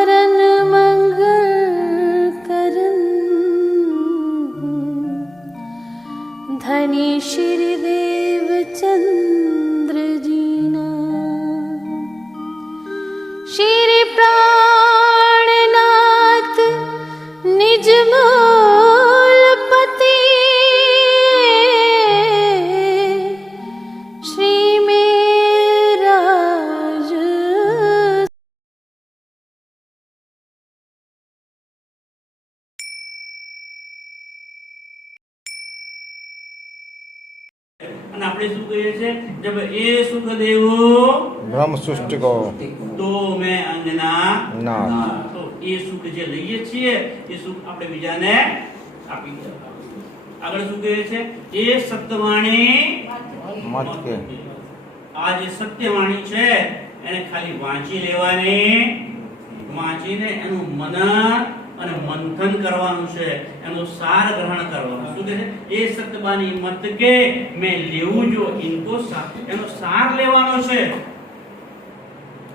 करन मंगल करन धनी श्री देव चंद्र जीना श्री प्राणनाथ निज मूलपति श्री मेराज અને આપણે શું કહીએ છીએ જબ એ સુખ દેવો બ્રહ્મ સૃષ્ટિ કો તો મેં અંગના નાથ. તો એ સુખ જે લઈએ છીએ એ સુખ આપણે બીજાને આપી દેવાનું. આગળ શું કહે છે એ સત્યવાણી મત કે આ જે સત્યવાણી છે એને ખાલી વાંચી લેવાની, વાંચીને એનું મનન અને મંથન કરવાનું છે, એનું સાર ગ્રહણ કરવાનું. શું કહે છે એ સત્યવાણી મત કે મેં લેવું જો ઇનકો એનો સાર લેવાનો છે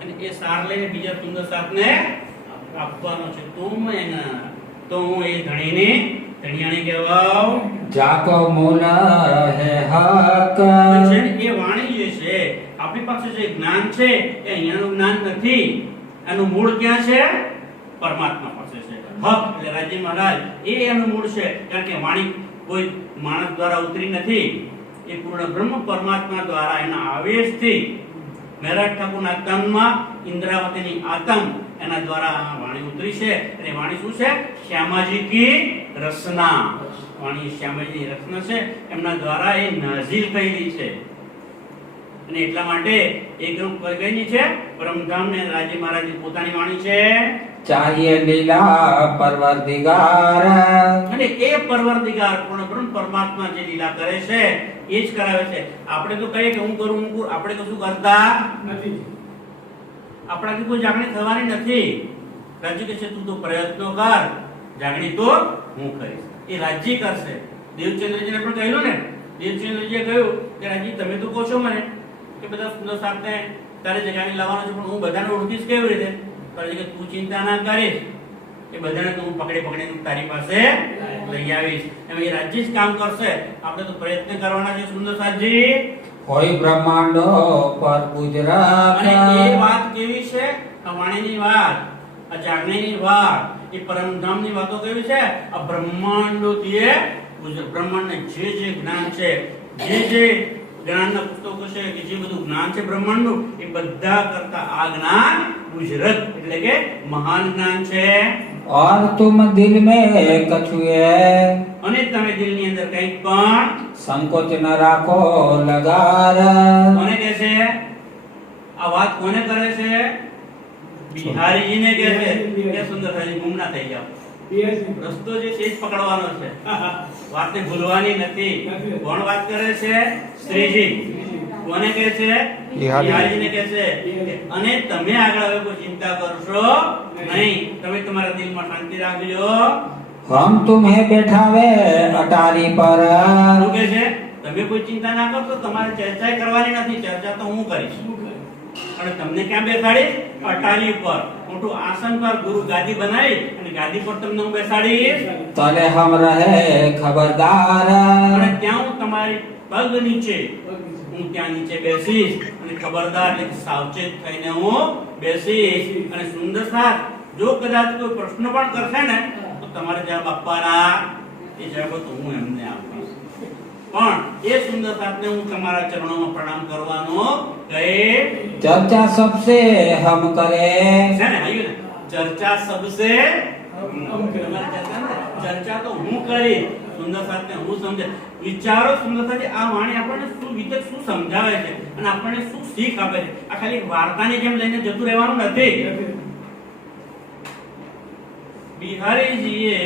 અને એ સાર લઈને બીજા સુંદર સાથને આપવાનો છે. તો હું એ ધણીને ધણિયાણી કહેવાઉં. જાકો મૂલ હે હક છે ને એ વાણી જે છે આપણી પાસે જે જ્ઞાન છે એ અહીંયાનું જ્ઞાન નથી, એનું મૂળ ક્યાં છે? પરમાત્મા પાસે છે. હક એટલે રાજી મહારાજ એ એનું મૂળ છે, કારણ કે વાણી કોઈ માણસ દ્વારા ઉતરી નથી, એ પૂર્ણ બ્રહ્મ પરમાત્મા દ્વારા એના આવેશથી મહેરાજ ઠાકોરના તનમાં ઇન્દ્રાવતીની આતમ એના દ્વારા આ વાણી ઉતરી છે. અને વાણી શું છે? શ્યામાજી કી રસના. વાણી શ્યામાજીની રચના છે, એમના દ્વારા એ નાઝીલ થયેલી છે. અને એટલા માટે એકદમ કઈની છે પરમધામ ને રાજી મહારાજની પોતાની વાણી છે. ચાહીએ લીલા પરવરદિગાર અને એ પરવરદિગાર પૂર્ણ બ્રહ્મ પરમાત્મા જે લીલા કરે છે એ જ કરાવે છે. આપણે તો કહીએ કે હું કરું હું કરું, આપણે કશું કરતા નથી, આપણાથી કોઈ જાગણી થવાની નથી. રાજ્ય કહે છે તું તો પ્રયત્નો કર, જાગણી તો હું કરીશ. એ રાજ્ય કરશે. દેવચંદ્રજીને પણ કહ્યું ને, દેવચંદ્રજીએ કહ્યું કે રાજ્ય તમે તો કહો છો મને કે બધા સુંદર સાથે તારે જગાની લાવવાનો છે, પણ હું બધાને ઓળખીશ કેવી રીતે? કારણ કે તું ચિંતા ના કરીશ, એ બધાને તો હું પકડીને તારી પાસે લઈ આવીશ. એમ એ રાજ્ય જ કામ કરશે, આપણે તો પ્રયત્ન કરવાના છે. સુંદર સાજી હોય બ્રહ્માંડો પર ગુજરાત અને એ વાત કેવી છે? આ વાણીની વાત, આ જાગણીની વાત, એ પરમધામની વાતો કેવી છે? આ બ્રહ્માંડોથી બ્રહ્માંડને જે જ્ઞાન છે, જે જ્ઞાનના પુસ્તકો છે કે જે બધું જ્ઞાન છે બ્રહ્માંડનું, એ બધા કરતા આ જ્ઞાન ગુજરાત એટલે કે મહાન જ્ઞાન છે. और तुम दिल में कछुए અને તમે દિલની અંદર કંઈક પણ संकोच न राखो लगार કોને કહે છે? આ વાત કોને કરે છે? બિહારીજીને કહે છે કે સુંદરભાઈ ગુમના થઈ જાવ. રસ્તો જે છે જ પકડવાનો છે, વાતને ભૂલવાની નથી. કોણ વાત કરે છે? શ્રીજી. કોને કહે છે? બિહારીજીને કહે છે. અને તમે આગળ હવે કોઈ ચિંતા કરશો નહીં, તમે તમારા દિલમાં શાંતિ રાખજો. हम तुम्हें बैठावे अटारी पर શું કહે છે? તમે કોઈ ચિંતા ના કરશો, તમારે ચર્ચા કરવાની નથી, ચર્ચા તો હું કરીશ. અને તમને ક્યાં બેસાડીશ? અટારી પર, મોટું આસન પર ગુરુ ગાદી બનાવી અને ગાદી પર તમને હું બેસાડીશ. तले हम रहे खबरदार અને ત્યાં હું તમારી પગ નીચે, હું ત્યાં નીચે બેસીશ અને ખબરદાર એટલે સાવચેત થઈને હું બેસીશ. અને સુંદર સાથ જો કદાચ કોઈ પ્રશ્ન પણ કરશે ને તો તમારે જવાબ આપવાના, એ જવાબ તો હું એમને આપીશ. પણ એ સુંદર સાથને હું તમારા ચરણોમાં પ્રણામ કરવાનો કહે चर्चा सबसे हम करे છે ને. આવ્યું ને? ચર્ચા સબસે હમ કરે. ચર્ચા તો હું કરી, સુંદર સાથને હું સમજે. વિચારો સુંદર સાથે આ વાણી આપણને શું વિતક શું સમજાવે છે અને આપણને શું શીખ આપે છે. આ ખાલી વાર્તાની જેમ લઈને જતું રહેવાનું નથી. બિહારીજીએ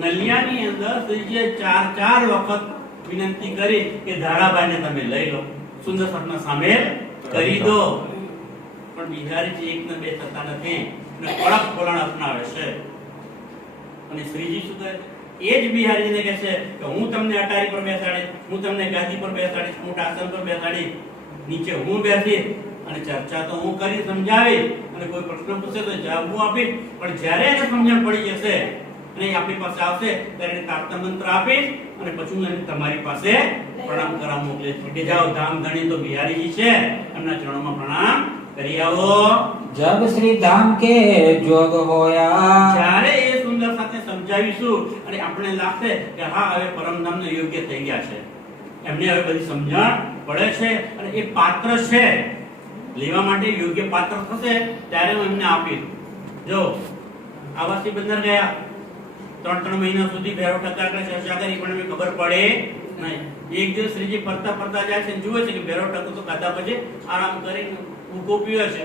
નલિયાની અંદર શ્રીજીએ ચાર વખત વિનંતી કરી કે ધારાભાઈને તમે લઈ લો, સુંદર સાથમાં સામેલ કરી દો. પણ બિહારીજી એક ને બે થતા નથી અને કડક વલણ અપનાવે છે. અને શ્રીજી શું કહે? એ જ બિહારીજીને કહે છે કે હું તમને અટારી પર બેસાડીશ, હું તમને ગાદી પર બેસાડીશ, હું આસન પર બેસાડીશ, નીચે હું બેસીશ, અને ચર્ચા તો હું કરી સમજાવીશ અને કોઈ પ્રશ્ન પૂછે તો જવાબ હું આપીશ, પણ જ્યારે એને સમજણ પડી જશે અને એ આપણી પાસે આવશે ત્યારે એને તારતમ્ય મંત્ર આપીશ અને પછી હું એને તમારી પાસે પ્રણામ કરવા મોકલીશ કે જાઓ ધામ ધણી તો બિહારીજી છે, એમના ચરણોમાં પ્રણામ કરી આવો. जब श्री धाम के जोग होया, જ્યારે એ સુંદર સાથે સમજાવીશું અને આપણે લાગશે કે હા હવે પરમધામને યોગ્ય થઈ ગયા છે, એમને હવે બધી સમજણ પડે છે અને એ પાત્ર છે લેવા માટે યોગ્ય પાત્ર થશે ત્યારે હું એમને આપીશ. જો આવાસી બંદર ગયા 3 મહિના સુધી ભેરો ટકા ચર્ચા કરી પણ એમને ખબર પડે નહીં. એક દિવસ શ્રીજી ફરતા ફરતા જાય છે અને જુએ છે કે ભેરો ટકો તો ખાધા પછી આરામ કરીને ઉકો પીવે છે,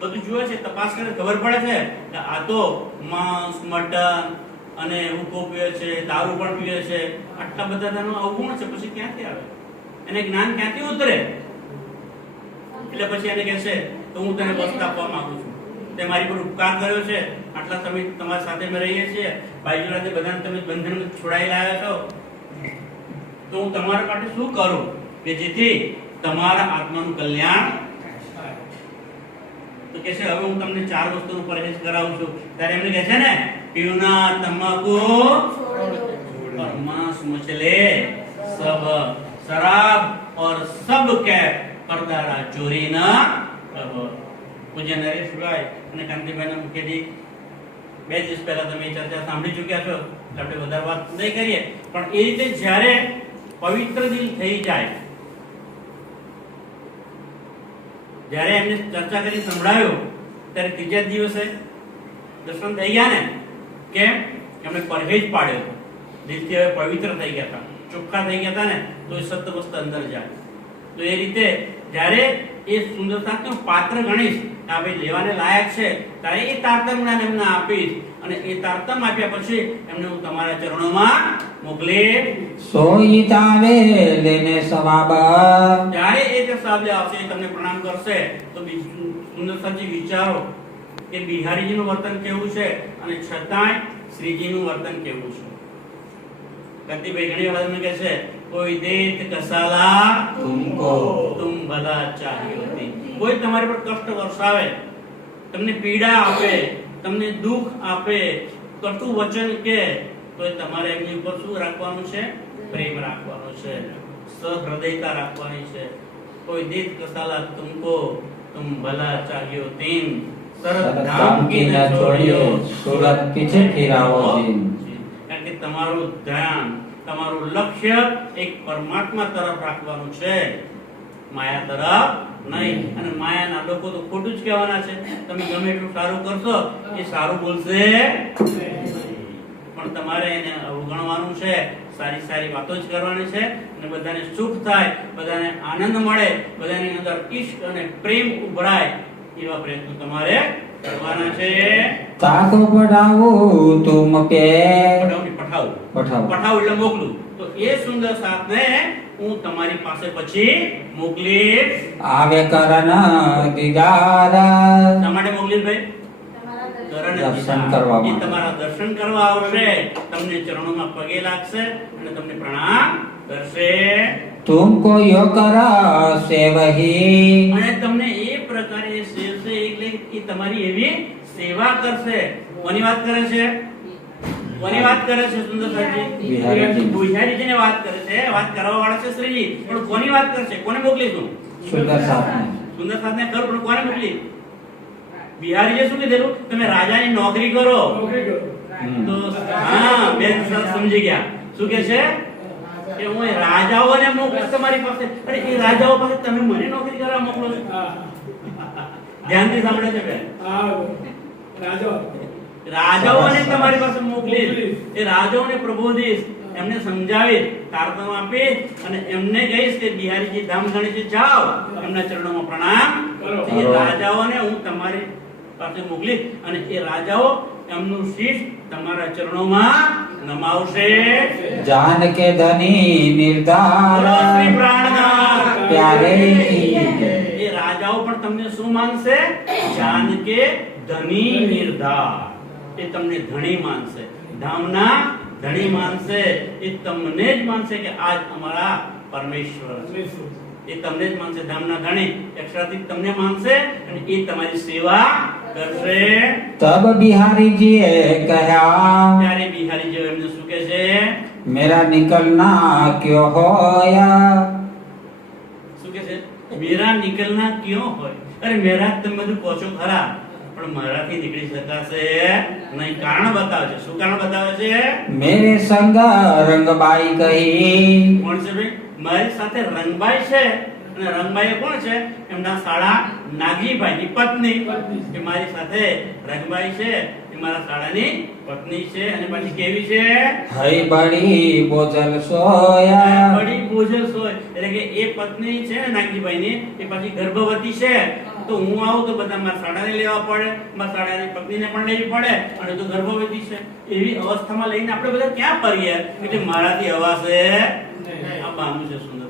બધું જુએ છે, તપાસ કરે ખબર પડે છે કે આ તો માંસ મટન અને ઉકો પીવે છે, દારૂ પણ પીવે છે, આટલા બધા તેનો અવગુણ છે, પછી ક્યાંથી આવે એને જ્ઞાન ક્યાંથી ઉતરે? એટલે પછી એને કહેશે તો હું તને વસ્તુ આપવા માંગુ છું, તે મારી પર ઉપકાર કર્યો છે, આટલા સમય તમારી સાથે અમે રહીએ છીએ, ભાઈ જોડે બધાને તમે બંધન છોડાઈ લાવ્યા છો, તો હું તમારા માટે શું કરું કે જેથી તમારા આત્માનું કલ્યાણ થાય? તો કહે છે હવે હું તમને 4 વસ્તુનો પરહેજ કરાવું છું. ત્યારે એમને કહે છે ને પીવના તમાકુ और मांस मछले सब शराब और सब के परदारा चोरी न કરો. પૂજ્ય નરેશભાઈ અને કાંતિભાઈના મુખ્યથી 2 દિવસ પહેલા તમે ચર્ચા સાંભળી ચૂક્યા છો, આપણે વધારે વાત નહીં કરીએ, પણ એ રીતે જ્યારે પવિત્ર દિલ થઈ જાય, જ્યારે એમને ચર્ચા કરી સંભળાયો ત્યારે ત્રીજા દિવસે દર્શન થઈ ગયા ને, કેમ? એમણે પરહેજ પાડ્યો, દિલથી હવે પવિત્ર થઈ ગયા હતા, ચોખ્ખા થઈ ગયા હતા ને, તો એ સત્ય વસ્તુ અંદર જાય. તો એ રીતે જ્યારે એ સુંદરતાનું પાત્ર ગણીશ આ ભાઈ લેવાને લાયક છે, ત્યારે એ તારતમ્ય જ્ઞાન એમને આપીશ અને એ તારતમ્ય આપ્યા પછી એમને હું તમારા ચરણોમાં મોકલી. सोई तावे लेने सवाब, જ્યારે એ તે સાબલે આવશે એ તમને પ્રણામ કરશે તો સુંદરતાજી વિચારો કે બિહારીજીનું વર્તન કેવું છે અને છતાંય શ્રીજીનું વર્તન કેવું છે. ગતિભાઈ ઘણી વખત મને કહે છે કોઈ દેત કસાલા तुमको તુમ ભલા ચાહ્યો તે. કોઈ તમારી પર કષ્ટ વરસાવે, તમને પીડા આપે, તમને દુઃખ આપે, કટુ વચન કે, તો તમારે એમની ઉપર શું રાખવાનું છે? પ્રેમ રાખવાનો છે, સહૃદયતા રાખવાની છે. કોઈ દેત કસાલા તુમકો તુમ ભલા ચાહ્યો તેમ સરદ ધામ કી ન છોડ્યો सूरत पीछे फिराओ दिन. કારણ કે તમારું ધ્યાન, તમારું લક્ષ્ય એક પરમાત્મા તરફ રાખવાનું છે, માયા તરફ નહીં. અને માયાના લોકો તો ખોટું જ કહેવાના છે, તમે ગમે એટલું સારું કરશો એ સારું બોલશે, પણ તમારે એને અવગણવાનું છે, સારી સારી વાતો જ કરવાની છે અને બધાને સુખ થાય, બધાને આનંદ મળે, બધાની અંદર ઈશ્ક અને પ્રેમ ઉભરાય એવા પ્રયત્નો તમારે કરવાના છે. ताको पढ़ाओ तुम पे, પઠાવું એટલે મોકલું. તો એ સુંદર સાથને હું તમારી પાસે પછી મોકલીશ. आवे करण दीदार, શા માટે મોકલીશ ભાઈ? દર્શન કરવા એ માટે. તમારા દર્શન કરવા આવશે, તમને ચરણોમાં પગે લાગશે અને તમને પ્રણામ કરશે तुमको यो कर से वही, અને તમને એ પ્રકારે સેવશે, એટલે કે તમારી એવી સેવા કરશે. કોની વાત કરે છે? કોની વાત કરે છે? સુંદર સાહેબજી બિહારીજી. બિહારીજીને વાત કરે છે, વાત કરવા વાળા છે શ્રીજી, પણ કોની વાત કરશે? કોને મોકલીશું? सुंदर साथ में સુંદર સાથને કર, પણ કોને મોકલી? બિહારીએ શું કીધેલું? તમે રાજાની નોકરી કરો. તો હા, બેન સરસ સમજી ગયા. શું કે છે કે હું એ રાજાઓને મોકલું તમારી પાસે, અને એ રાજાઓ પાસે તમે મને નોકરી કરવા મોકલો છો. ધ્યાનથી સાંભળે છે બેન? રાજાઓને તમારી પાસે મોકલીશ, એ રાજાઓને પ્રબોધિશ, એમને સમજાવીશ, તારતમ્ય આપીશ અને એમને કહીશ કે બિહારીજી ધામ ધણી છે, જાઓ એમના ચરણોમાં પ્રણામ કરો. એ રાજાઓને હું તમારી પાસે મોકલીશ અને એ રાજાઓ એમનું શીશ તમારા ચરણોમાં નમાવશે. जान के धनी निर्धार, બોલો શ્રી પ્રાણનાથ प्यारे એ રાજાઓ પણ તમને શું માનશે? જાન કે ધની નિર્ધાર, એ તમને ધણી માનશે, ધામના ધણી માનશે, એ તમને જ માનશે કે આજ અમારા પરમેશ્વર છે. એ તમને જ માનશે, ધામના ધણી અક્ષરાતીત તમને માનશે અને એ તમારી સેવા કરશે। तब बिहारी जी कहा ત્યારે બિહારી જેવો એમને શું કહે છે? मेरा निकलना क्यों होया। શું કહે છે? મેરા નિકલના ક્યો હોય? અરે મેરા તમે બધું કહો છો ખરા, પણ મારાથી નીકળી શકાશે નહીં। કારણ બતાવે છે। શું કારણ બતાવે છે? मेरे संग रंगबाई कही કોણ છે ભાઈ? મારી સાથે રંગબાઈ છે। અને રંગબાઈ એ કોણ છે? એમના સાળા નાગજીભાઈની પત્ની। કે મારી સાથે રંગબાઈ છે એ મારા સાળાની પત્ની છે। અને પછી કેવી છે? हई बड़ी बोझल सोया। બડી બોજસ હોય એટલે કે એ પત્ની છે ને નાગજીભાઈની એ પછી ગર્ભવતી છે। તો હું આવું તો બધા મારા સાળાને લેવા પડે, મારા સાળાની પત્નીને પણ લેવી પડે અને તો ગર્ભવતી છે। એવી અવસ્થામાં લઈને આપણે બધા ક્યાં ફરીએ? એટલે મારાથી અવાશે આ બાનું છે સુંદર।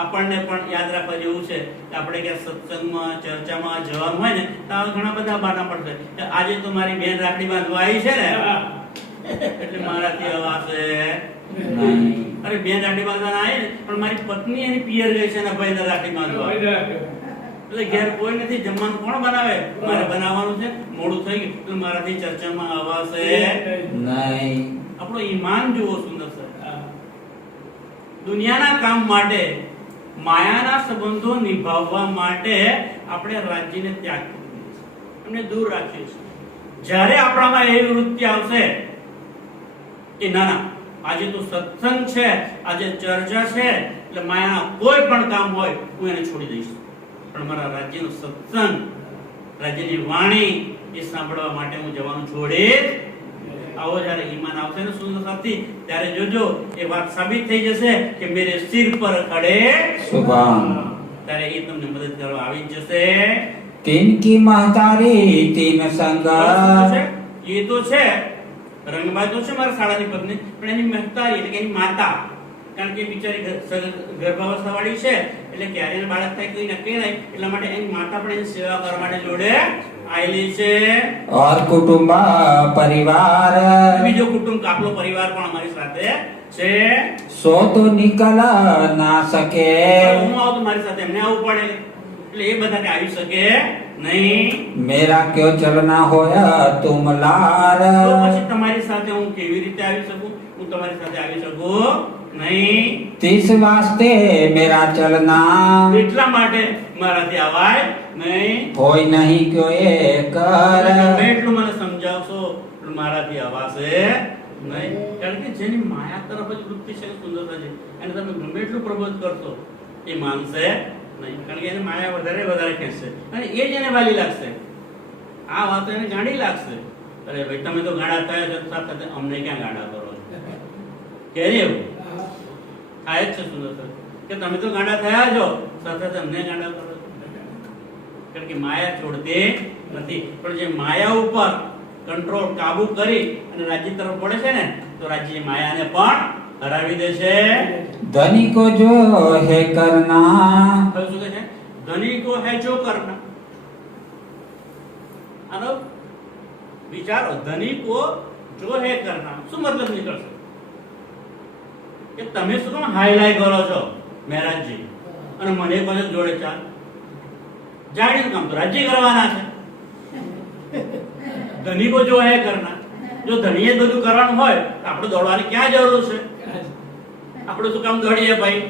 આપણને પણ યાદ રાખવા જેવું છે કે આપણે કે સત્સંગમાં ચર્ચામાં જવાનું હોય ને તો આવા ઘણા બધા બાના પડશે કે આજે તો મારી બેન રાખડી બાંધવા આવી છે ને એટલે મારાથી અવાશે नहीं અરે બેન રાખડી બાંધવા આવી ને પણ મારી પત્ની એની પિયર ગઈ છે ને ભાઈને રાખડી બાંધવા એટલે ઘેર કોઈ નથી, જમવાનું કોણ બનાવે? મારે બનાવવાનું છે, મોડું થઈ ગયું એટલે મારાથી ચર્ચામાં અવાશે नहीं આપણો ઈમાન જુઓ સુંદર છે। દુનિયાના કામ માટે, માયાના સંબંધો નિભાવવા માટે આપણે રાજ્યને ત્યાગ કરીએ છીએ, એમને દૂર રાખીએ છીએ। જ્યારે આપણામાં એવી વૃત્તિ આવશે કે ના ના આજે તો સત્સંગ છે, આજે ચર્ચા છે એટલે માયાના કોઈ પણ કામ હોય હું એને છોડી દઈશ, પણ મારા રાજ્યનો સત્સંગ, રાજ્યની વાણી એ સાંભળવા માટે હું જવાનું છોડીશ। આવો જ્યારે ઈમાન આવશે ને સુંદર સાથી ત્યારે જોજો એ વાત સાબિત થઈ જશે કે મેરે સિર પર ખડે सुबह ત્યારે એ તમને મદદ કરવા આવી જ જશે। तीन की महतारी तीन संग એ તો છે રંગબાઈ તો છે મારા સાળાની પત્ની, પણ એની મહેતારી એટલે કે એની માતા, કારણ કે બિચારી ગર્ભાવસ્થા વાળી છે એટલે ક્યારે એને બાળક થાય કોઈ નક્કી નહીં, એટલા માટે એની માતા પણ એની સેવા કરવા માટે જોડે આયેલી છે। और कुटुंब परिवार બીજો કુટુંબ કાપલો પરિવાર પણ અમારી સાથે છે। सो तो निकल ना सके। હું આવું તો મારી સાથે એમને આવવું પડે એટલે એ બધા કે આવી શકે નહીં। मेरा क्यों चलना होया तुम लार। તો પછી તમારી સાથે હું કેવી રીતે આવી શકું? હું તમારી સાથે આવી શકું નહીં। तीस वास्ते मेरा चलना એટલા માટે મારાથી આવાય નહીં। होय नहीं क्यों ये कर। તમે એટલું મને સમજાવશો એટલે મારાથી આવાશે નહીં, કારણ કે જેની માયા તરફ જ વૃત્તિ છે સુંદરતા છે અને તમે ગમે એટલું પ્રબોધ કરશો એ માનશે નહીં, કારણ કે એને માયા વધારે વધારે ખેંચશે અને એ જ એને વાલી લાગશે। આ વાતો એને ગાંડી લાગશે। અરે ભાઈ તમે તો ગાંડા થયા છો સાથે અમને ક્યાં ગાંડા કરો છો? કે એવું થાય જ છે સુંદરતા કે તમે તો ગાંડા થયા છો સાથે અમને ગાંડા કરો છો, કારણ કે માયા છોડતી નથી। પણ જે માયા ઉપર કંટ્રોલ કાબુ કરી અને રાજ્ય તરફ પડે છે ને તો રાજ્ય માયાને પણ હરાવી દે છે। धनी को जो है करना હવે શું કહે છે? ધની કો હે જો કરના। આનો વિચારો, ધની કો જો હે કરના શું મતલબ નીકળશે? કે તમે શું કામ હાઈલાઈટ કરો છો મહારાજજી અને મને કોને જોડે ચાલ? જાણીને કામ તો રાજ્ય કરવાના છે। ધની કો જો હે કરના, જો ધણીએ બધું કરવાનું હોય તો આપણે દોડવાની ક્યાં જરૂર છે? આપણે શું કામ દોડીએ ભાઈ?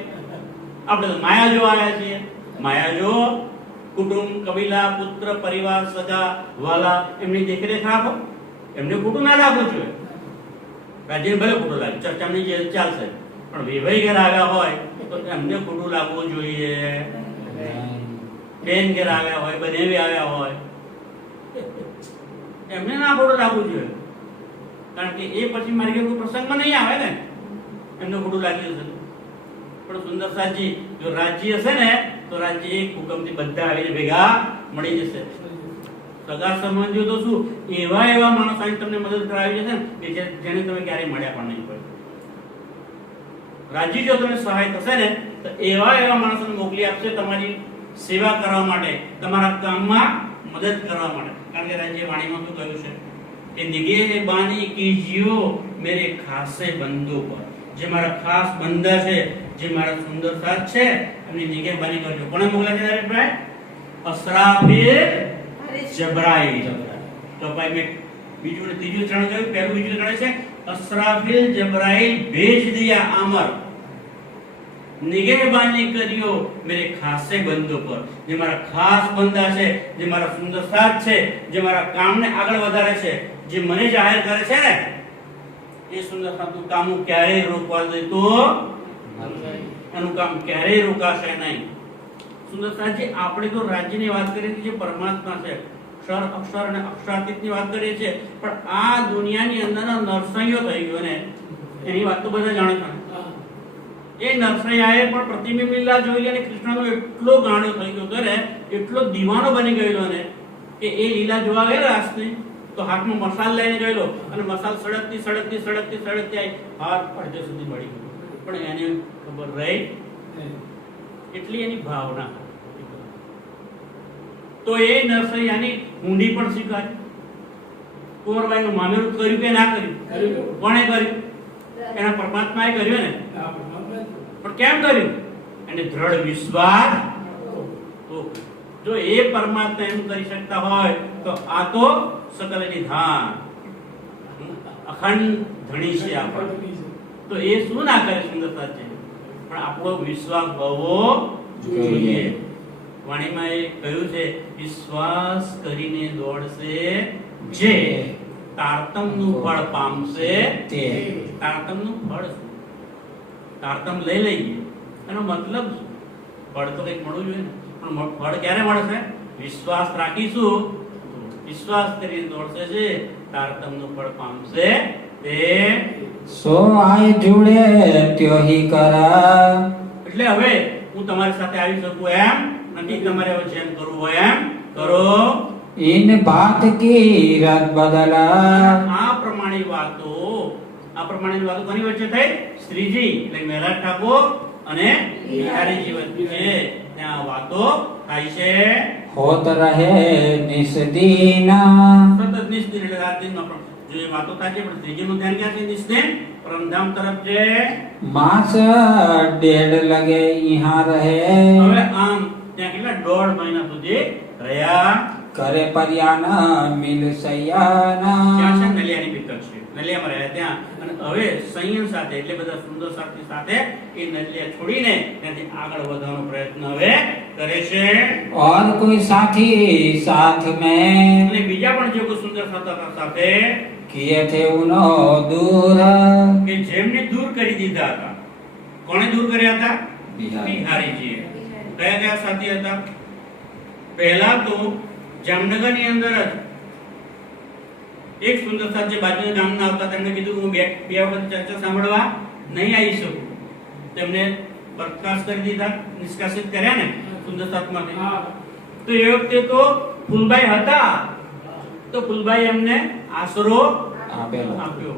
આપણે તો માયા જો આવ્યા છીએ। માયા જો કુટુંબ, કબીલા, પુત્ર, પરિવાર, સગા, વાલા એમની દેખરેખ રાખો, એમને ખોટું ના લાગવું જોઈએ। રાજ્યને ભલે ખોટું લાગે, ચર્ચાની જે ચાલશે, પણ વિભાઈ ઘેર આવ્યા હોય તો એમને ખોટું લાગવું જોઈએ। બેન ઘેર આવ્યા હોય, બનેવી આવ્યા હોય એમને ના ખોટું લાગવું જોઈએ, કારણ કે એ પછી મારી ઘેર કોઈ પ્રસંગમાં નહીં આવે ને, એમને ખોટું લાગી જશે। પણ સુંદર સાજી જો રાજ્ય હશે ને તો રાજ્ય એક હુકમથી બધા આવીને ભેગા મળી જશે। સગા સંબંધીઓ તો શું એવા એવા માણસો આવીને તમને મદદ કરાવી જશે ને કે જેને તમે ક્યારેય મળ્યા પણ નહીં હોય। રાજ્ય જો તમને સહાય થશે ને તો એવા એવા માણસોને મોકલી આપશે તમારી સેવા કરવા માટે, તમારા કામમાં મદદ કરવા માટે, કારણ કે રાજ્ય વાણીમાં શું કહ્યું છે કે નિગેબાની કીજીઓ મેરે ખાસે બંદો પર, જે મારા ખાસ બંદા છે જે મારા સુંદર સાથ છે એમની નિગેબાની કરજો. કોણે મોકલ્યા છે નરેશભાઈ? અસરાફીલ જબરાઈલ. તો ભાઈ મેં બીજું ને ત્રીજું ત્રણ કહ્યું, પહેલું બીજું ત્રણ છે અસરાફીલ જબરાઈલ भेज दिया अमर निगहबानी करियो मेरे खासे बंदो पर. જે મારા ખાસ બંદા છે, જે મારા સુંદર સાથ છે, જે મારા કામને આગળ વધારે છે, જે મને જાહેર કરે છે ને, એ સુંદર સાથનું કામ હું ક્યારેય રોકવા દેતો એનું કામ ક્યારેય રોકાશે નહીં. સુંદર સાથજી, આપણે તો રાજ્યની વાત કરીએ છીએ, જે પરમાત્મા છે, ક્ષર અક્ષર અને અક્ષરાતીતની વાત કરીએ છીએ, પણ આ દુનિયાની અંદરનો નરસૈયો થઈ ગયો ને, એની વાત તો બધા જાણે છે. એ નરસૈયાએ પણ પ્રતિબિંબ લીલા જોઈ અને કૃષ્ણનો એટલો ગાંડો થઈ ગયો કરે, એટલો દીવાનો બની ગયેલો ને, કે એ લીલા જોવા ગયેલો રાસની, તો હાથમાં મસાલ લઈને ગયેલો અને મસાલ સળગતી સળગતી સળગતી સળગતી આવી હાથ અડધે સુધી મળી ગયો. પણ એને ખબર રહી એટલી એની ભાવના. તો એ નરસૈયાની ઊંડી પણ સ્વીકારી. કુંવરબાઈનું મામેરું કર્યું કે ના કર્યું? કોણે કર્યું? એના પરમાત્માએ કર્યું ને. પણ કેમ કર્યું? એને દ્રઢ વિશ્વાસ. તો જો એ પરમાત્મા એમ કરી શકતા હોય તો આ તો સકલ નિધાન અખંડ ધણી છે આપણો. તો એ શું ના કરે સુંદરતા છે, પણ આપણો વિશ્વાસ હોવો જોઈએ. વાણીમાં એ કહ્યું છે, વિશ્વાસ કરીને દોડશે જે તારતમનું ફળ પામશે તે. તારતમનું ફળ શું? તારતમ લઈ લઈએ એનો મતલબ શું? ફળ તો કંઈક મળવું જોઈએ ને, પણ ફળ ક્યારે મળશે? વિશ્વાસ રાખીશું, વિશ્વાસ કરીને દોડશે છે તારતમનું ફળ પામશે તે. સો આય જુડે ત્યો હી કરા. એટલે હવે હું તમારી સાથે આવી શકું એમ નથી, તમારે હવે જેમ કરવું હોય એમ કરો. इन बात की रत बदला. આ પ્રમાણે વાતો કોની વચ્ચે થઈ? શ્રીજી એટલે મહેરાજ ઠાકોર અને બિહારીજી વચ્ચે ત્યાં વાતો થાય છે. होत रहे निस्दीना. સતત નિસ્દિન એટલે રાત દિનનો જો એ વાતો થાય છે, પણ શ્રીજીનું ધ્યાન ક્યાં છે? નિસ્દિન પરમધામ તરફ છે. मास 1.5 लगे यहाँ रहे. હવે આમ ત્યાં કેટલા 1.5 મહિના સુધી રહ્યા. करे परियाना मिल सयाना. ત્યાં છે નલિયાની ભીતર છે, નલિયામાં રહ્યા ત્યાં. અને હવે સંયમ સાથે એટલે બધા સુંદર સાથી સાથે એ નલિયા છોડીને ત્યાંથી આગળ વધવાનો પ્રયત્ન હવે કરે છે. और कोई साथी साथ में અને બીજા પણ જે કોઈ સુંદર સાથા સાથે किए थे उनो दूर. કે જેમને દૂર કરી દીધા હતા. કોણે દૂર કર્યા હતા? બિહારી. બિહારીજીએ. કયા કયા સાથી હતા? પહેલા તો જામનગરની અંદર જ એક સુંદર સાથ જે બાજુના ગામના હતા, તેમણે કીધું હું બે વખત ચર્ચા સાંભળવા નહીં આવી શકું. તેમને બરખાસ્ત કરી દીધા, નિષ્કાસિત કર્યા ને સુંદર સાથમાંથી. તો એ વખતે તો ફૂલબાઈ હતા, તો ફૂલબાઈ એમને આશરો આપ્યો.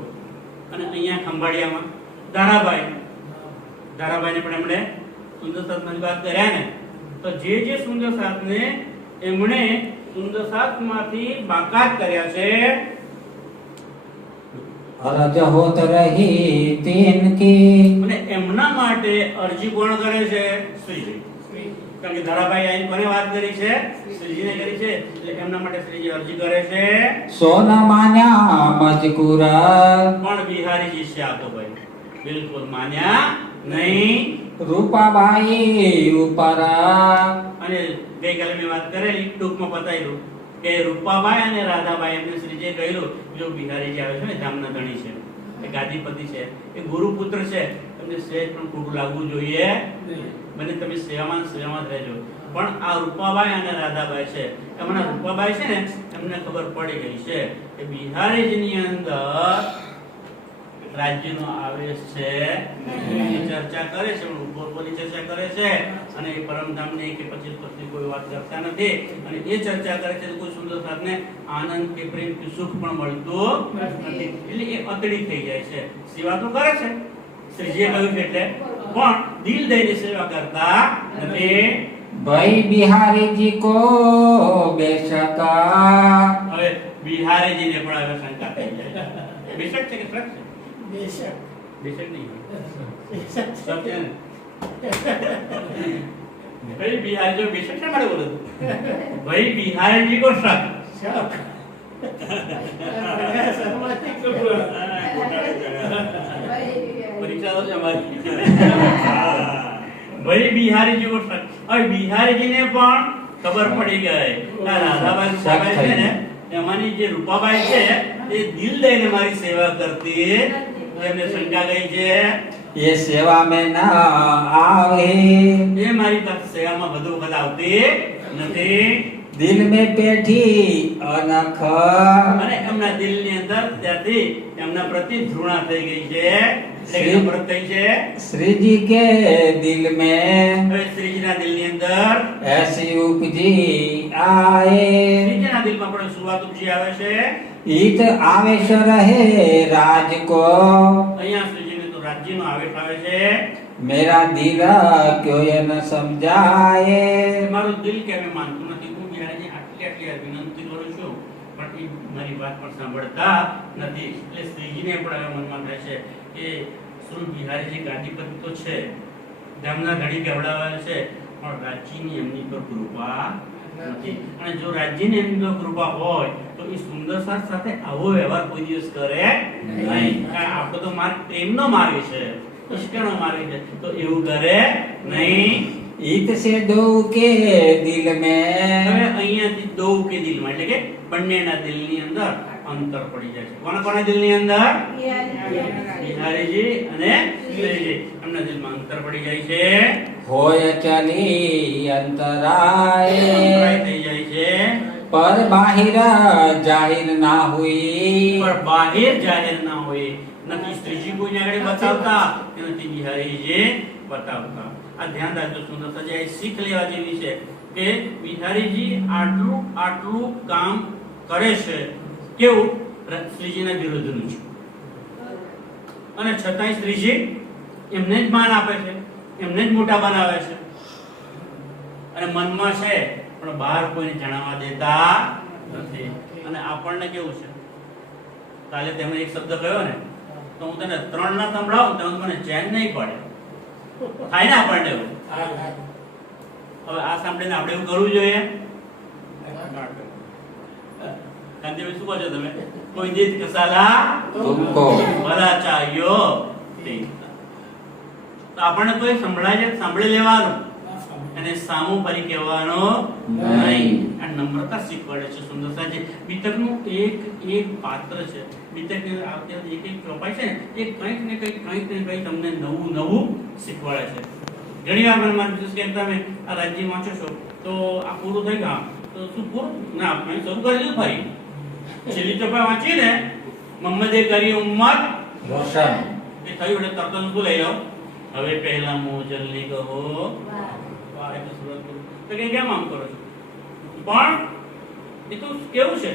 અને અહીંયા ખંભાળિયામાં ધારાભાઈને પણ એમણે સુંદર સાથમાંથી વાત કર્યા ને. તો જે સુંદર સાથને એમણે સુંદર સાથમાંથી બાકાત કર્યા છે, અરજ હોત રહી તીન કી. અને એમના માટે અરજી કોણ કરે છે? શ્રીજી. કારણ કે ધારાભાઈ અહીં કોને વાત કરી છે? શ્રીજીને કરી છે. એટલે એમના માટે શ્રીજી અરજી કરે છે. સોના માન્યા મજકુરા. પણ બિહારીજી છે આ તો ભાઈ બિલકુલ માન્યા નહીં. રૂપાબાઈ ઉપરા. અને ગઈકાલે મેં વાત કરેલી, ટૂંકમાં પતાયેલું કે રૂપાબાઈ અને રાધાબાઈ એમને શ્રીજીએ કહ્યું, જો બિહારીજી આવે છે ને ધામના ધણી છે, એ ગાદીપતિ છે, એ ગુરુપુત્ર છે, તમને સહેજ પણ ખોટું લાગવું જોઈએ બને, તમે સેવામાં જ રહેજો. પણ આ રૂપાબાઈ અને રાધાબાઈ છે, એમના રૂપાબાઈ છે ને એમને ખબર પડી ગઈ છે કે બિહારીજીની અંદર રાજ્યનો આવેશ છે. ચર્ચા કરે છે, ઉપરની ચર્ચા કરે છે, અને એ પરમધામની કે 25 વર્ષની કોઈ વાત કરતા નથી. અને એ ચર્ચા કરે છે કોઈ સુંદર સાથને આનંદ કે પ્રેમ કે સુખ પણ મળતું નથી. એટલે એ અતડી થઈ જાય છે. સેવા તો કરે છે શ્રીજીએ કહ્યું છે એટલે, પણ દિલ દઈને સેવા કરતા નથી. ભાઈ બિહારીજી કો બેશકા. હવે બિહારીજીને પણ હવે શંકા થઈ જાય. બેશક છે કે શક છે? બેશક નહીં, સત્ય ને. भाई बिहारी जो बेशक से मारे बोलो भाई बिहारी जी को शक परीक्षा हो हमारी भाई बिहारी जी को शक और बिहारी जी ने પણ ખબર પડી ગઈ આ રાધાબાઈ રૂપાબાઈ છે ને એમાંની જે રૂપાબાઈ છે એ દિલ દઈને મારી સેવા કરતી તો એમને શંકા ગઈ છે ये सेवा में न आवे એ મારી પાસે સેવામાં વધુ વખત આવતી નથી दिल में बैठी अनख અને એમના દિલની અંદર ત્યાંથી એમના પ્રતિ ધૃણા થઈ ગઈ છે એટલે નફરત થઈ છે श्री जी के दिल में હવે શ્રીજીના દિલની અંદર ऐसी उपजी आए શ્રીજીના દિલમાં પણ શું વાત ઉપજી આવે છે ईत आवेश रहे राज को અહીંયા શ્રીજીને તો રાજ્યનો આવેશ આવે છે मेरा दिल क्यों ये न समझाए મારું દિલ કેમ માનતું નથી હું બિહારીને આટલી આટલી વિનંતી કરું છું પણ એ મારી વાત પણ સાંભળતા નથી એટલે શ્રીજીને પણ હવે મનમાં થાય છે કે શ્રી બિહારીજી ગાદીપતિ તો છે ગામના ધણી કહેવડાવે છે પણ રાજ્યની એમની પર કૃપા નથી અને જો રાજ્યની એમની પર કૃપા હોય તો એ સુંદરસા સાથે આવો વ્યવહાર કોઈ દિવસ કરે નહીં કારણ આપણો તો માર્ગ પ્રેમનો માર્ગ છે ઈશ્વરનો માર્ગ છે તો એવું કરે નહીં ईत से दो के दिल હવે में અહીંયાથી દો કે દિલમાં એટલે કે બંનેના દિલની અંદર અંતર પડી જાય છે કોના કોના દિલની અંદર બિહારીજી અને શ્રીજી એમના દિલમાં અંતર પડી જાય છે होय चली अंतराए અંતરાય થઈ જાય છે पर बाहिर जाहिर ना हुई પણ બહાર જાહેર ના હોય નથી શ્રીજી કોઈને આગળ બતાવતા કે નથી બિહારીજી બતાવતા આ ધ્યાન રાખજો સુંદરતા જે શીખ લેવા જેવી છે કે બિહારીજી આટલું આટલું કામ કરે છે કેવું શ્રીજીના વિરોધનું છે અને છતાંય શ્રીજી એમને જ માન આપે છે એમને જ મોટા બનાવે છે અને મનમાં છે પણ બહાર કોઈને જણાવવા દેતા નથી અને આપણને કેવું છે કાલે તેમણે એક શબ્દ કહ્યો ને તો હું તને 3 ના સંભળાવું તો મને ચેન નહીં પડે થાય ને આપણને એવું હવે આ સાંભળીને આપણે એવું કરવું જોઈએ કાંતિભાઈ શું કહો છો તમે કોઈ જીત કસાલા तुमको ભલા ચાહ્યો તો આપણને કોઈ સંભળાય છે સાંભળી લેવાનું અને સામું ફરી કહેવાનો નહીં આ નમ્રતા શીખવાડે છે સુંદરતા જે બીતકનું એક એક પાત્ર છે બીતકની અંદર આવતી એક એક ચોપાઈ છે ને એ કંઈક ને કંઈક તમને નવું નવું શીખવાડે છે ઘણી વાર મને માનું કે તમે આ રાજ્ય વાંચો છો તો આ પૂરું થઈ ગયું તો શું પૂરું ના આપણે શરૂ કરી દીધું ફરી છેલ્લી ચોપાઈ વાંચી ને મોહમ્મદે કરી ઉમ્મત रोशन એ થયું એટલે તરત શું લઈ લો હવે પહેલા મોજલની કહો તો કે કેમ આમ કરો છો પણ એ તો કેવું છે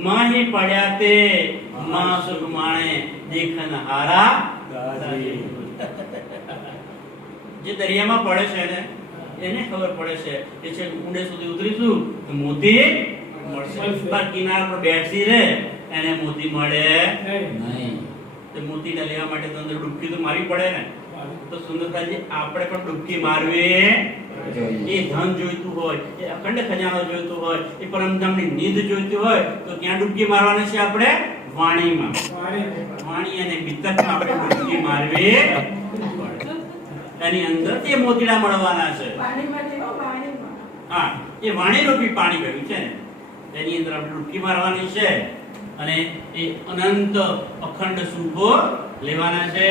માહી પડ્યા તે માં સુખ માણે દેખન હારા જે દરિયામાં પડે છે ને એને ખબર પડે છે કે છે ઊંડે સુધી ઉતરીશું તો મોતી મળશે પર કિનારા પર બેસી રહે એને મોતી મળે नहीं તો મોતીને લેવા માટે તો અંદર ડૂબકી તો મારવી પડે ને તો સુંદરતાજી આપણે પણ ડૂબકી મારવી એ ધન જોઈતું હોય એ અખંડ ખજાનો જોઈતો હોય એ પરમધામની નિધ જોઈતી હોય તો ક્યાં ડૂબકી મારવાની છે આપણે વાણીમાં વાણી અને બીતકમાં આપણે ડૂબકી મારવી એની અંદર તે મોતીડા મળવાના છે હા એ વાણી રૂપી પાણી ગયું છે ને એની અંદર આપણે ડૂબકી મારવાની છે અને એ અનંત અખંડ સુખો લેવાના છે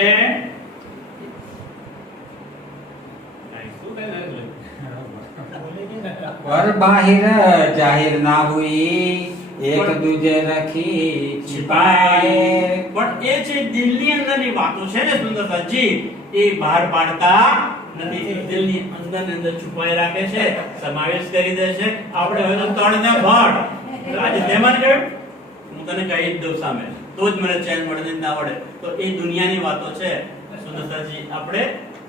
पर बाहिर जाहिर ना हुई एक दूजे रखी छिपाए પણ એ જે દિલની અંદરની વાતો છે ને સુંદરતાજી એ બહાર પાડતા નથી દિલની અંદર છુપાઈ રાખે છે સમાવેશ કરી દે છે આપણે હવે તો તળને ભળ આજે તેમાં કહ્યું હું તને કહી જ દઉં સામે તો જ મને ચેન મળે ને ના મળે તો એ દુનિયાની વાતો છે સુંદરતાજી આપણે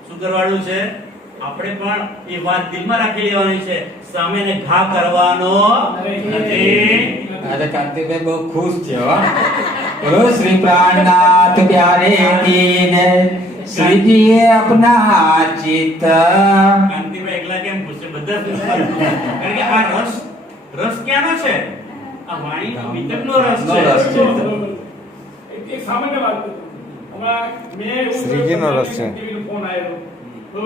શું કરવાનું છે આપણે પણ એ વાત દિલમાં રાખી લેવાની છે સામેને ઘા કરવાનો નથી अरे कांति भाई बहुत खुश छे हो बोलो श्री प्राणनाथ प्यारे कीन શ્રીજીએ अपना चित्त કાંતિભાઈ એકલા કેમ પૂછે? બધા પૂછે. કારણ કે આ રસ ક્યાંનો છે? આ વાણી વિતકનો રસ નો છે. રસ છે. એક સામાન્ય વાત કરું. હમણાં મેં એવું શ્રીજીનો કર્યું, રસ છે. ટીવીનો ફોન આવ્યો. તો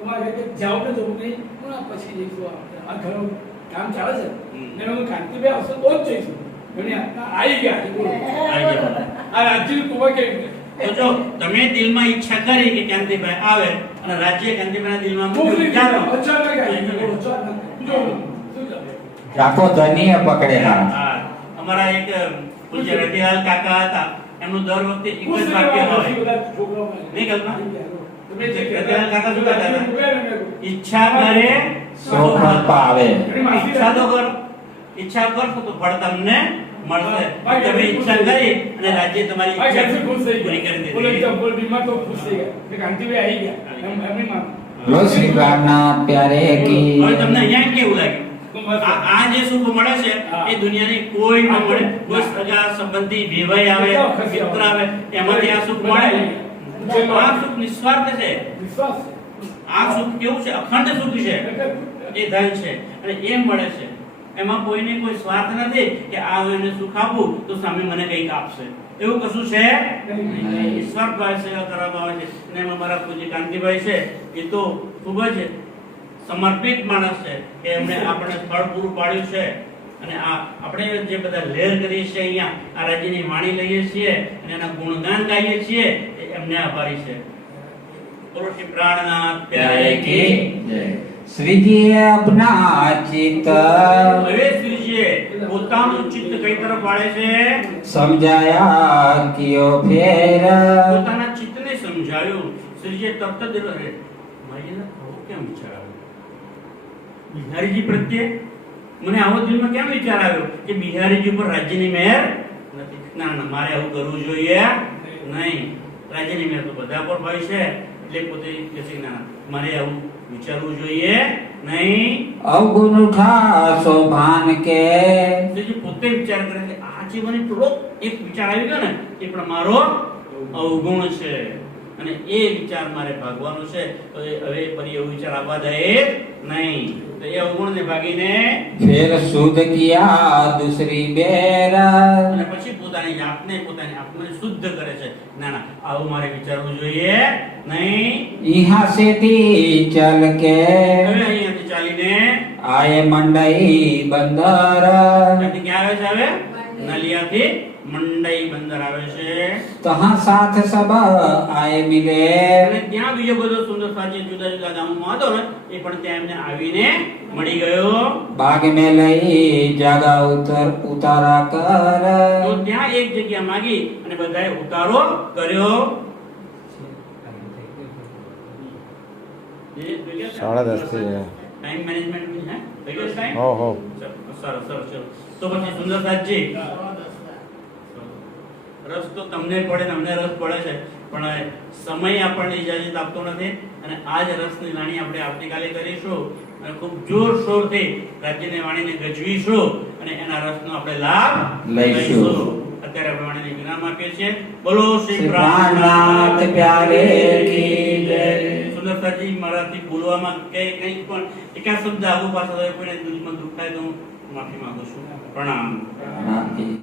તમારે કે જાઓ કે જવું નહીં, હમણાં પછી જઈશું. આ ઘણું કામ ચાલે છે. ને હું કાંતિભાઈ આવશે તો જ જઈશું. ઘણી આવી ગયા. આવી ગયા. આ રાજ્યની કુવા કે તો જો તમે દિલમાં ઈચ્છા કરી કે કાંતિભાઈ આવે અને રાજ્ય કાંતિભાઈના દિલમાં મૂક્યું, મોકલી ચાલો. અચાનક આવી ગયો. અચાનક. જો શું ચાલે? જાકો ધનીએ પકડેલા. હા, અમારા એક પૂજ્ય રતિલાલ કાકા હતા. એમનું દર વખતે એક જ પૂછ વાક્ય લેવા હોય. બધા છોકરાઓ નહીં કલ્પના? તમે જે રતિલાલ કાકા શું કહેતા હતા? હતા? ઈચ્છા કરે સો ફળ પાવે. ઈચ્છા તો કર. ઈચ્છા કરશો તો ફળ તમને મળશે. તમે ઈચ્છા કરી અને રાજ્ય તમારી ભાઈ ઈચ્છા कैसे खुश થઈ પૂરી ગયા? કરી બોલો દીધી. એકદમ બોલ બીમાર તો ખુશ થઈ ગયા કે કાંતિભાઈ આવી ગયા એમની માં લો શ્રી પ્રાણનાથ પ્યારે કી હવે તમને અહીંયા કેવું લાગ્યું? આ જે સુખ મળે છે એ દુનિયાની કોઈ ન મળે. કોઈ સગા સંબંધી વિવાહ આવે, મિત્ર આવે, એમાંથી આ સુખ મળે. આ સુખ નિસ્વાર્થ છે. વિશ્વાસ છે. આ સુખ કેવું છે? અખંડ સુખ છે. એ ધન છે અને એ મળે છે. એમાં કોઈને કોઈ સ્વાર્થ નથી કે આ હું એને સુખ આપું તો સામે મને કંઈક આપશે. એવું કશું છે નહીં. ઈશ્વર ભાઈ સેવા કરવામાં આવે છે. અને એમાં મારા પૂજ્ય કાંતિભાઈ છે એ તો ખૂબ જ સમર્પિત માણસ છે કે એમણે આપણે ફળ પૂરું પાડ્યું છે. અને આ આપણે જે બધા લહેર કરીએ છીએ અહીંયા, આ રાજ્યની વાણી લઈએ છીએ અને એના ગુણગાન ગાઈએ છીએ, એ એમને આભારી છે. બોલો શ્રી પ્રાણનાથ પ્યારે કી. શ્રીજીએ अपना चित्ત હવે શ્રીજીએ પોતાનું ચિત્ત કઈ તરફ વાળે છે? સમજાયા કિયો ફેર પોતાના ચિત્તને સમજાવ્યું. શ્રીજીએ તરત જ રહે મારીને આવો કેમ વિચાર આવ્યો? બિહારીજી પ્રત્યે મને આવો દિલમાં કેમ વિચાર આવ્યો કે બિહારીજી ઉપર રાજ્યની મહેર નથી? ના ના, મારે આવું કરવું જોઈએ નહીં. રાજ્યની મહેર તો બધા પર હોય છે. એટલે પોતે કહે છે ના, મારે આવું વિચારવું જોઈએ નહીં. અવગુણ ઉઠા શોભાન કે શ્રીજી પોતે વિચાર કરે કે આ જે મને થોડો એક વિચાર આવી ગયો ને, એ પણ મારો અવગુણ છે અને એ વિચાર મારે ભાગવાનો છે. તો એ હવે ફરી એવો વિચાર આવવા દે નહીં. તો એ અવગુણને ભાગીને ફેર શુદ્ધ કિયા દૂસરી બેર અને પછી પોતાની આત્માને શુદ્ધ કરે છે. ના ના, આવું મારે વિચારવું જોઈએ નહીં. ઈહા સેથી ચલ કે હવે અહીંયાથી ચાલીને આયે મંડઈ બંદર ત્યાંથી ક્યાં આવે છે? હવે નલિયાથી મંડઈ બંદર આવે છે. તહા સાથ સબ આયે મિલે અને ત્યાં બીજો બધો સુંદર સાચી જુદા જુદા ગામોમાં હતો ને, એ પણ ત્યાં એમને આવીને મળી ગયો. બાગ મે લઈ જાગા ઉતારા કર તો ત્યાં એક જગ્યા માંગી અને બધાએ ઉતારો કર્યો. 10:30 થઈ ગયા. ટાઈમ મેનેજમેન્ટ હે થઈ ગયો ટાઈમ. હો હો. સરસ સરસ ચલો. તો પછી સુંદરસાજી રસ તો તમને પડે ને અમને રસ પડે છે, પણ સમય આપણને ઇજાજત આપતો નથી. અને આ જ રસની વાણી આપણે આવતીકાલે કરીશું અને ખૂબ જોરશોરથી રાજ્યની વાણીને ગજવીશું અને એના રસનો આપણે લાભ લઈશું. અત્યારે આપણે વાણીને વિરામ આપીએ છીએ. બોલો શ્રી શ્રી પ્રાણનાથ પ્રાણનાથ પ્યારે કી જય. સુંદરતાજી, મારાથી બોલવામાં કંઈ પણ એકાદ શબ્દ આગુ પાછળ હોય, કોઈને દિલમાં દુઃખ થાય તો હું માફી માંગુ છું. પ્રણામ. નાથી.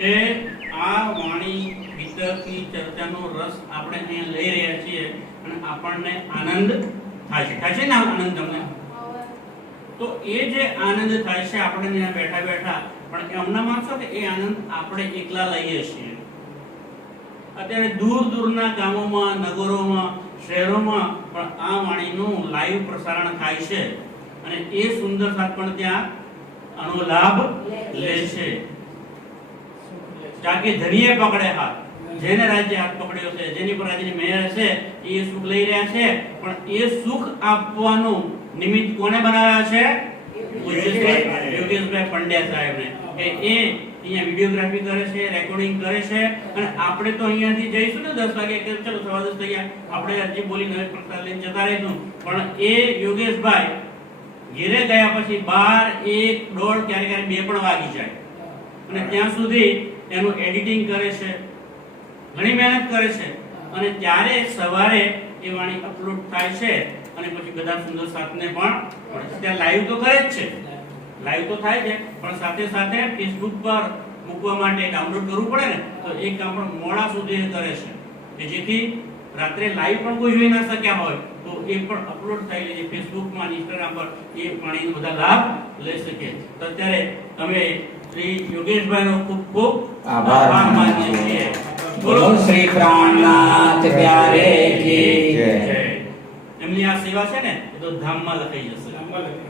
કે આ વાણી વિતર્કની ચર્ચાનો રસ આપણે અહીંયા લઈ રહ્યા છીએ અને આપણને આનંદ થાય છે. થાય છે ને આનંદ તમને? તો એ જે આનંદ થાય છે આપણે અહીંયા બેઠા બેઠા, પણ એમના માનશો કે એ આનંદ આપણે એકલા લઈએ છીએ. અત્યારે દૂર દૂરના ગામોમાં, નગરોમાં, શહેરોમાં પણ આ વાણીનું લાઈવ પ્રસારણ થાય છે અને એ સુંદર સાથ પણ ત્યાં આનો લાભ લે છે. જાકે ધણીએ પકડે હાથ, જેને રાજ્ય હાથ પકડ્યો છે, જેની પર રાજ્યની મહેર છે, એ સુખ લઈ રહ્યા છે. પણ એ સુખ આપવાનું નિમિત્ત કોને બનાવ્યા છે? પૂજ્યશ્રી યોગેશભાઈ પંડ્યા સાહેબને. કે એ અહીંયા વિડિયોગ્રાફી કરે છે, રેકોર્ડિંગ કરે છે અને આપણે તો અહીંયાથી જઈશું ને 10 વાગે કે ચલો 10:15 થઈ ગયા, આપણે અરજી બોલીને પ્રસાદ લઈને જતા રહીશું. પણ એ યોગેશભાઈ ઘેરે ગયા પછી 12, 1, 1:30 ક્યારે 2 પણ વાગી જાય અને ત્યાં સુધી એનું એડિટિંગ કરે છે, ઘણી મહેનત કરે છે અને ત્યારે સવારે એ વાણી અપલોડ થાય છે અને પછી બધા સુંદર સાથને પણ ત્યાં લાઈવ તો કરે જ છે, લાઈવ તો થાય છે પણ સાથે સાથે ફેસબુક પર મૂકવા માટે ડાઉનલોડ કરવું પડે ને, તો એ કામ પણ મોડા સુધી એ કરે છે કે જેથી રાત્રે લાઈવ પણ કોઈ જોઈ ના શક્યા હોય તો એ પણ અપલોડ થયેલી છે ફેસબુકમાં, ઇન્સ્ટાગ્રામ પર, એ પાણીનો બધા લાભ લઈ શકે. તો અત્યારે અમે શ્રી યોગેશભાઈનો ખૂબ ખૂબ આભાર માનીએ છીએ. બોલો શ્રી પ્રાણનાથ પ્યારે કી જય. જય. એમની આ સેવા છે ને એ તો ધામમાં લખાઈ જશે. નામમાં લખી.